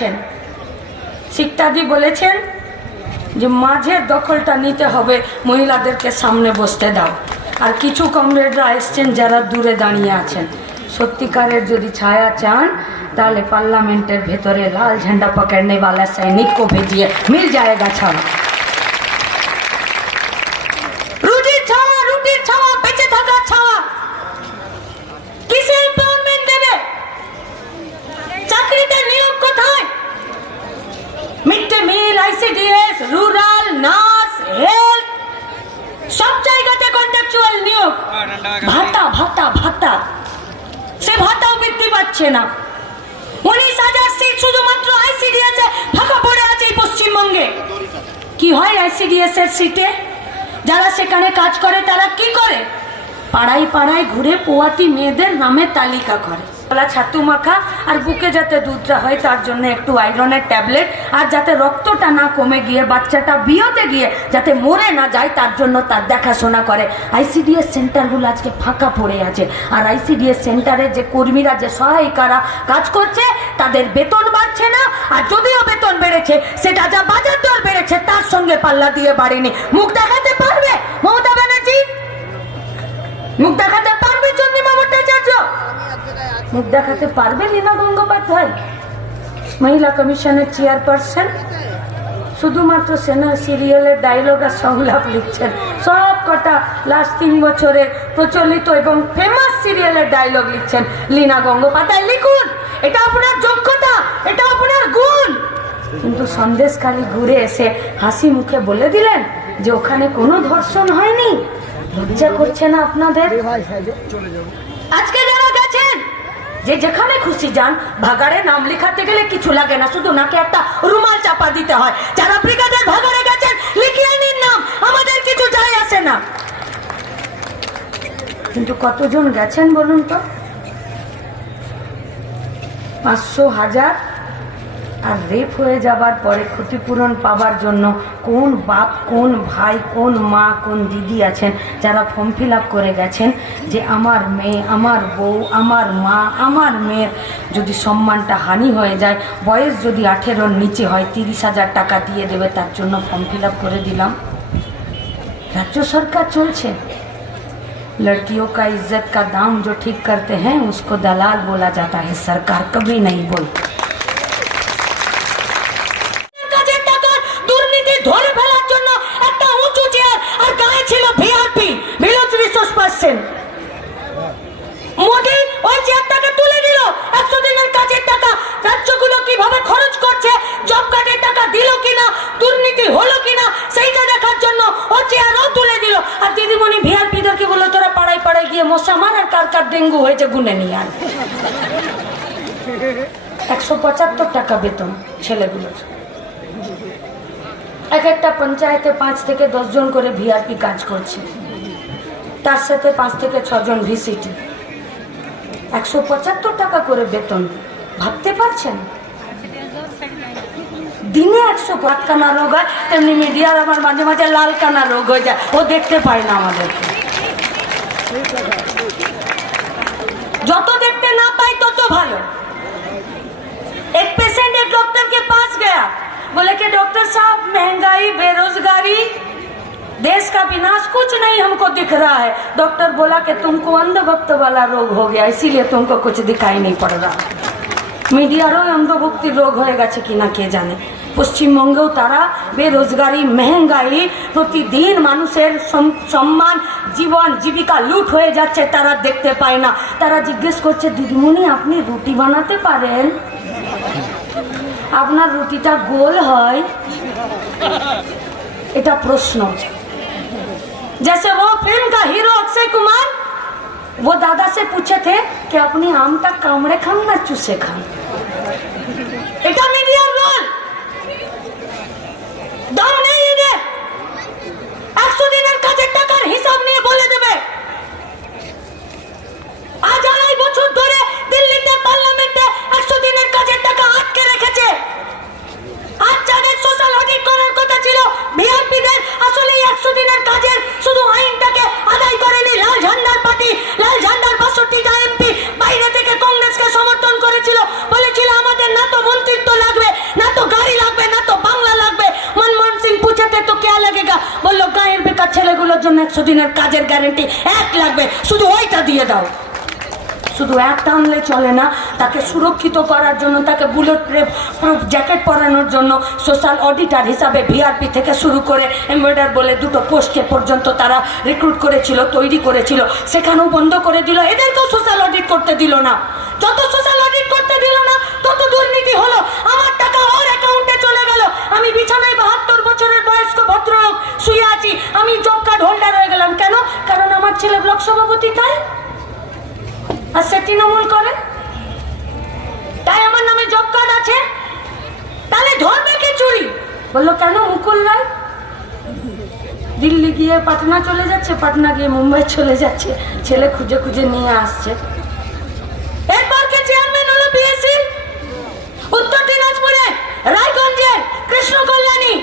গেছেন শিক্ষাদি বলেছেন যে মাঝের দখলটা নিতে হবে, মহিলাদেরকে সামনে বসতে দাও। আর কিছু কমরেডরা এসছেন যারা দূরে দাঁড়িয়ে আছেন। সত্যিকারের যদি ছায়া চান, তাহলে পার্লামেন্টের ভেতরে লাল ঝান্ডা পকড়নে বালা সৈনিক কো ভেজিয়ে মিল যায়গা ছাড়া। ভাতা সে ভাতাও বৃদ্ধি পাচ্ছে না। উনিশ হাজার সিট শুধুমাত্র আইসিডিএস এ ফাঁকা পড়ে আছে এই পশ্চিমবঙ্গে। কি হয় আইসিডিএস এর সিটে? যারা সেখানে কাজ করে, তারা কি করে? পাড়ায় পাড়ায় ঘুরে পোয়াতি মেয়েদের নামে তালিকা করে। গলা ছাতু মাখা আর বুকে যাতে দুধটা হয়, তার জন্য একটু আয়রনের ট্যাবলেট। আর যাতে রক্তটা না কমে গিয়ে, বাচ্চাটা বিয়েতে গিয়ে যাতে মরে না যায়, তার জন্য তার দেখাশোনা করে। আইসিডিএস সেন্টারগুলো আজকে ফাঁকা পড়ে আছে। আর আইসিডিএস সেন্টারে যে কর্মীরা, যে সহায়িকারা কাজ করছে, তাদের বেতন বাড়ছে না। আর যদিও বেতন বেড়েছে, সেটা যা বাজার দর বেড়েছে, তার সঙ্গে পাল্লা দিয়ে বাড়েনি। মুখ দেখাতে পারবে, মমতা ব্যানার্জি? মুখ দেখাতে পারবে চন্দ্রিমা ভট্টাচার্য? মুখ দেখাতে পারবে লীনা গঙ্গোপাধ্যায়? মহিলা কমিশনের চেয়ারপারসন? শুধুমাত্র সেনা সিরিয়ালের ডায়লগ আর সংলাপ লিখছেন। সব কটা লাস্ট তিন বছরে প্রচলিত এবং ফেমাস সিরিয়ালের ডায়লগ লিখছেন লীনা গঙ্গোপাধ্যায়। লিখুন! এটা আপনার যোগ্যতা এটা আপনার গুণ। কিন্তু সন্দেশ সন্দেশখালি ঘুরে এসে হাসি মুখে বলে দিলেন যে ওখানে কোনো ধর্ষণ হয়নি। লজ্জা করছে না আপনাদের? আজকে যে যেখানে খুশি যান, ভাগাড়ে নাম লেখাতে গেলে কিছু লাগে না। শুধু নাকে একটা রুমাল চাপা দিতে হয়। যারা ব্রিগেডের ভাগাড়ে গেছেন, লিখিয়ে নিন নাম। আমাদের কিছু যায় আসে না। কিন্তু কতজন গেছেন বলুন তো? পাঁচশো হাজার আর রেপ হয়ে যাবার পরে ক্ষতিপূরণ পাবার জন্য কোন বাপ কোন ভাই কোন মা কোন দিদি আছেন যারা ফর্ম ফিল আপ করে গেছেন যে আমার মেয়ে আমার বউ আমার মা আমার মেয়ের যদি সম্মানটা হানি হয়ে যায় বয়স যদি আঠেরোর নিচে হয় তিরিশ হাজার টাকা দিয়ে দেবে তার জন্য ফর্ম ফিল আপ করে দিলাম রাজ্য সরকার চলছে लड़कियों का इज्जत का दाम जो ठीक करते हैं उसको दलाल बोला जाता है सरकार कभी नहीं बोलती জব কার্ডের টাকা দিল কিনা, দুর্নীতি হলো কিনা, সেইটা দেখার জন্য ও চেয়ারও তুলে দিল। আর দিদিমণি ভিআরপিদেরকে বলল, তোরা পাড়ায় পাড়ায় গিয়ে মশা মার আর কার কার ডেঙ্গু হয়েছে গুনে নিয়ে আন একশো পঁচাত্তর টাকা বেতন ছেলেগুলোর। এক একটা পঞ্চায়েতে পাঁচ থেকে দশজন করে ভিআরপি কাজ করছে। তার সাথে পাঁচ থেকে ছজন ভিসিটি একশো পঁচাত্তর টাকা করে বেতন। ভাবতে পারছেন? দিনে একশো পাতকানা রোগ হয় তেমনি মিডিয়ার আমার মাঝে মাঝে লাল কানা রোগ হয়ে যায় ও দেখতে পায় না আমাদেরকে যত দেখতে না পাই তত ভালো एक पेशेंट एक डॉक्टर के पास गया बोले कि डॉक्टर साहब महंगाई बेरोजगारी देश का विनाश कुछ नहीं हमको दिख रहा है डॉक्टर बोला कि तुमको अंधभक्त वाला रोग हो गया इसीलिए तुमको कुछ दिखाई नहीं पड़ रहा মিডিয়ারও অন্ধভক্তির রোগ হয়ে গেছে কিনা কে জানে পশ্চিমবঙ্গেও তারা বেরোজগারি মেহেঙ্গাই প্রতিদিন মানুষের সম- সম্মান জীবন জীবিকা লুট হয়ে যাচ্ছে তারা দেখতে পায় না তারা জিজ্ঞেস করছে দিদিমণি আপনি রুটি বানাতে পারেন আপনার রুটিটা গোল হয় এটা প্রশ্ন जैसे वो फिल्म का हीरो अक्षय कुमार वो दादा से पूछे थे कि अपनी आम का कामड़े खान ना चूसे खान একশো দিনের কাজের গ্যারেন্টি এক লাগবে। শুধু ওইটা দিয়ে দাও। শুধু একটা আনলে চলে না, তাকে সুরক্ষিত করার জন্য, তাকে বুলেট প্রুফ জ্যাকেট পরানোর জন্য সোশ্যাল অডিটার হিসাবে ভিআরপি থেকে শুরু করে এমব্রয়ডার বলে দুটো পোস্টকে পর্যন্ত তারা রিক্রুট করেছিল, তৈরি করেছিল। সেখানেও বন্ধ করে দিল। এদেরকেও সোশ্যাল অডিট করতে দিল না। যত সোশ্যাল অডিট করতে দিল না, তত দুর্নীতি হলো। আমার টাকা ওর অ্যাকাউন্টে চলে গেল। আমি বিছানায় বাহাত্তর বছরের বয়স্ক ভদ্রলোক শুয়ে আছি। আমি জব কার্ড হোল্ডার ছেলে ব্লক সভাপতি তাই? আর সে তৃণমূল করে? তাই আমার নামে জব কার্ড আছে? তাহলে ধরবে কে চুরি? বলল, কেন মুকুল রায়? দিল্লি গিয়ে পাটনা চলে যাচ্ছে, পাটনা গিয়ে মুম্বাই চলে যাচ্ছে, ছেলে খুঁজে খুঁজে নিয়ে আসছে এরপর কে চেয়ারম্যান হলো বিএসসি উত্তর দিনাজপুরে রায়গঞ্জের কৃষ্ণ কল্যাণী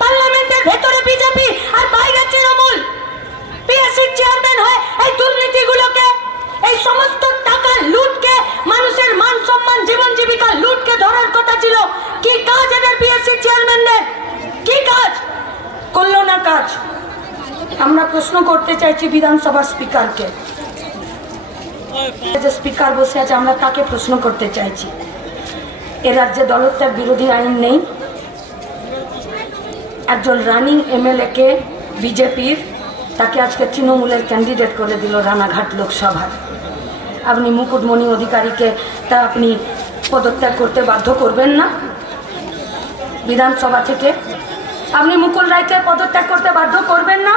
পার্লামেন্টের ভেতরে বিজেপি আর বাইরে তৃণমূল পিএসসি চেয়ারম্যান হয়ে এই দুর্নীতিগুলোকে এই সমস্ত টাকা লুটকে মানুষের মান সম্মান জীবন জীবিকা লুটকে ধরার কথা ছিল কি কাজ এদের পিএসসি চেয়ারম্যানদের কি কাজ করল না কাজ আমরা প্রশ্ন করতে চাইছি বিধানসভার স্পিকারকে। যে স্পিকার বসে আছে, আমরা তাকে প্রশ্ন করতে চাইছি। এ রাজ্যে দলত্যাগ বিরোধী আইন নেই। একজন রানিং এমএলএ কে বিজেপির, তাকে আজকে তৃণমূলের ক্যান্ডিডেট করে দিল রানাঘাট লোকসভার আপনি মুকুটমণি অধিকারীকে তা আপনি পদত্যাগ করতে বাধ্য করবেন না বিধানসভা থেকে। আপনি মুকুল রায়কে পদত্যাগ করতে বাধ্য করবেন না?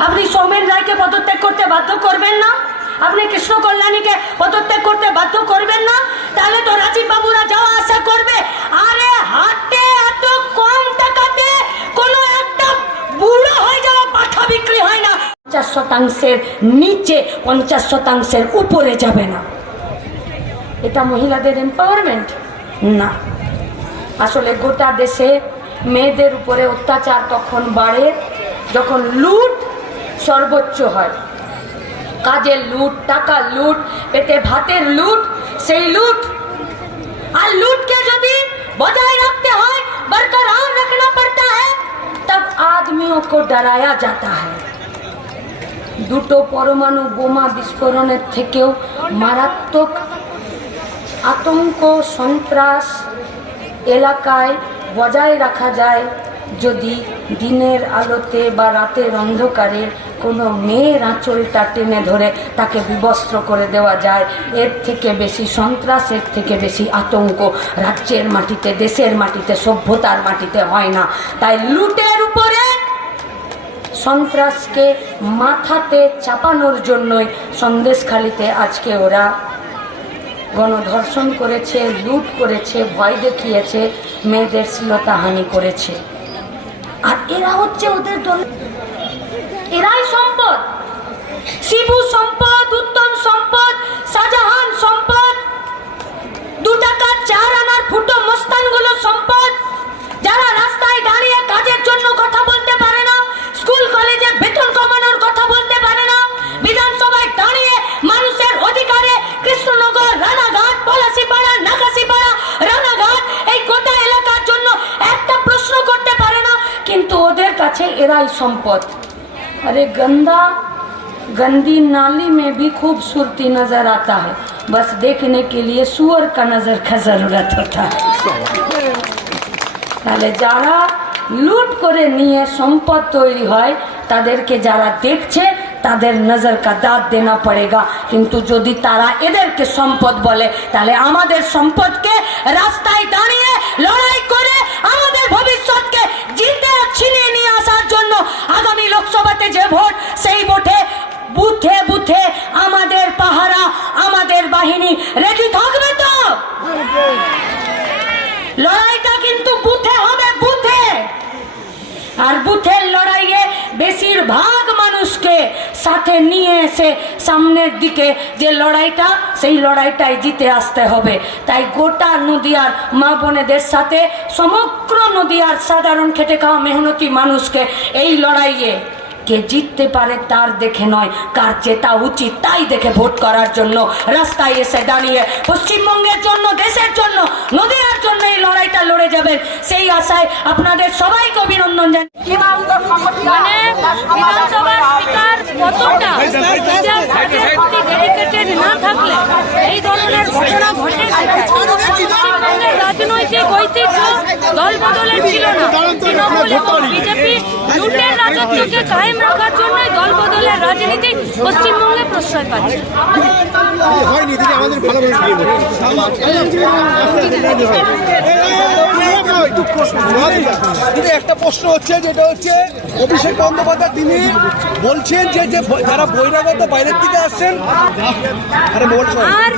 আপনি সৌমেন রায়কে পদত্যাগ করতে বাধ্য করবেন না? আপনি কৃষ্ণ কল্যাণীকে পদত্যাগ করতে বাধ্য করবেন না? তাহলে তো রাজীব বাবুরা যাওয়া আসা করবে। আরে হাটে এত কম টাকাতে কোনো একটা বুড়ো হয়ে যাওয়া পাঠা বিক্রি হয় না। পঞ্চাশ শতাংশের নিচে পঞ্চাশ শতাংশের উপরে যাবে না। এটা মহিলাদের এম্পাওয়ারমেন্ট না। আসলে গোটা দেশে মেয়েদের উপরে অত্যাচার তখন বাড়ে যখন লুট সর্বোচ্চ হয়। কাজের লুট, টাকা লুট, পেটে ভাতের লুট, সেই লুট। আর লুটকে যদি বজায় রাখতে হয়, বরকরার रखना পড়তা है तब आदमियों को দুটো পরমাণু বোমা বিস্ফোরণের থেকেও মারাত্মক আতঙ্ক, সন্ত্রাস এলাকায় বজায় রাখা যায়। যদি দিনের আলোতে বা রাতের অন্ধকারে কোনো মেয়ের আঁচলটা টেনে ধরে তাকে বিবস্ত্র করে দেওয়া যায়, এর থেকে বেশি সন্ত্রাস, এর থেকে বেশি আতঙ্ক রাজ্যের মাটিতে, দেশের মাটিতে, সভ্যতার মাটিতে হয় না। তাই লুটের উপরে সন্ত্রাসকে মাথাতে চাপানোর জন্যই সন্দেশখালিতে আজকে ওরা গণধর্ষণ করেছে, লুট করেছে, ভয় দেখিয়েছে, মেয়েদের শ্লীলতাহানি করেছে। এরা হচ্ছে ওদের দল। এরাই সম্পদ। শিবু সম্পদ, উত্তম সম্পদ, শাহজাহান সম্পদ। দু টাকা চার আনার ফুটো কাছে এরাই সম্পদ अरे गंदा गंदी नाली में भी खूबसूरती नजर आता है बस देखने के लिए सुअर का नजर का जरूरत होता है তাহলে যারা লুট করে নিয়ে সম্পদ তৈরি হয় তাদেরকে যারা দেখছে তাদের নজর কা দাঁত দেনা পড়েগা কিন্তু যদি তারা এদেরকে সম্পদ বলে তাহলে আমাদের সম্পদকে রাস্তায় দাঁড়িয়ে লড়াই লোকসভাতে যে ভোট, সেই ভোটে বুথে বুথে আমাদের পাহারা, আমাদের বাহিনী রেডি থাকবে তো? লড়াইটা কিন্তু বুথে হবে, বুথে। আর বুথের লড়াইয়ে বেশিরভাগ মানুষকে সাথে নিয়ে এসে সামনের দিকে যে লড়াইটা, সেই লড়াইটাই জিতে আসতে হবে। তাই গোটা নদিয়ার মা বোনেদের সাথে, সমগ্র নদিয়ার সাধারণ খেটে খাওয়া মেহনতি মানুষকে এই লড়াইয়ে কে জিততে পারে তার দেখে নয়। কার জেতা উচিত তাই দেখে ভোট করার জন্য। রাস্তায় এসে দাঁড়িয়ে পশ্চিমবঙ্গের জন্য, দেশের জন্য নদিয়ার জন্য এই লড়াইটা লড়ে যাবেন। সেই আশায় আপনাদের সবাইকে অভিনন্দন জানাই। মানে রাজত্বকে কায়েম রাখার জন্যই দল বদলের রাজনীতি পশ্চিমবঙ্গে প্রশ্রয় পাচ্ছে। হয়নি তিনি আমাদের ভালো একটা প্রশ্ন হচ্ছে যেটা হচ্ছে অভিষেক বন্দ্যোপাধ্যায় তিনি বলছেন যে যে যারা বহিরাগত বাইরের থেকে আসছেন বলছেন আর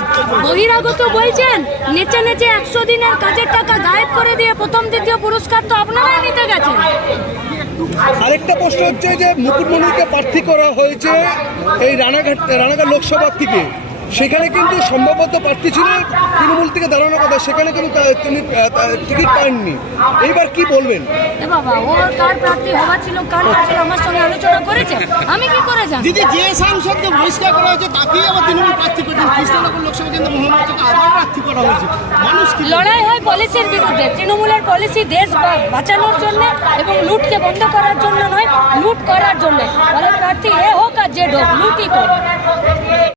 বহিরাগত বলছেন নেচে নেচে একশো দিনের কাজের টাকা গায়েব করে দিয়ে প্রথম দ্বিতীয় পুরস্কার তো আপনারাই নিতে গেছেন। আরেকটা প্রশ্ন হচ্ছে যে মুকুটমণিকে প্রার্থী করা হয়েছে এই রানাঘাট রানাঘাট লোকসভা থেকে। সেখানে কিন্তু সম্ভবত প্রার্থী ছিল তৃণমূল থেকে দাঁড়ানোর কথা সেখানে কিন্তু তিনি টিকিট পাননি। এইবার কি বলবেন? বাবা ওর কার প্রার্থী হওয়া ছিল কার ছিল আমার সঙ্গে আলোচনা করেছে? আমি কি করে জানি দিদি যে সাংসদকে বহিষ্কার করা হয়েছে তাকেই আবার তৃণমূল প্রার্থী করেছেন কৃষ্ণনগর লোকসভা কেন্দ্র আবার প্রার্থী করা হয়েছে। মানুষ কি লড়াই হয় পলিসির বিরুদ্ধে। তৃণমূলের পলিসি দেশ বা- বাঁচানোর জন্য এবং লুটকে বন্ধ করার জন্য নয় লুট করার জন্য। ফলে প্রার্থী এ হোক আর যে হোক লুটই করবে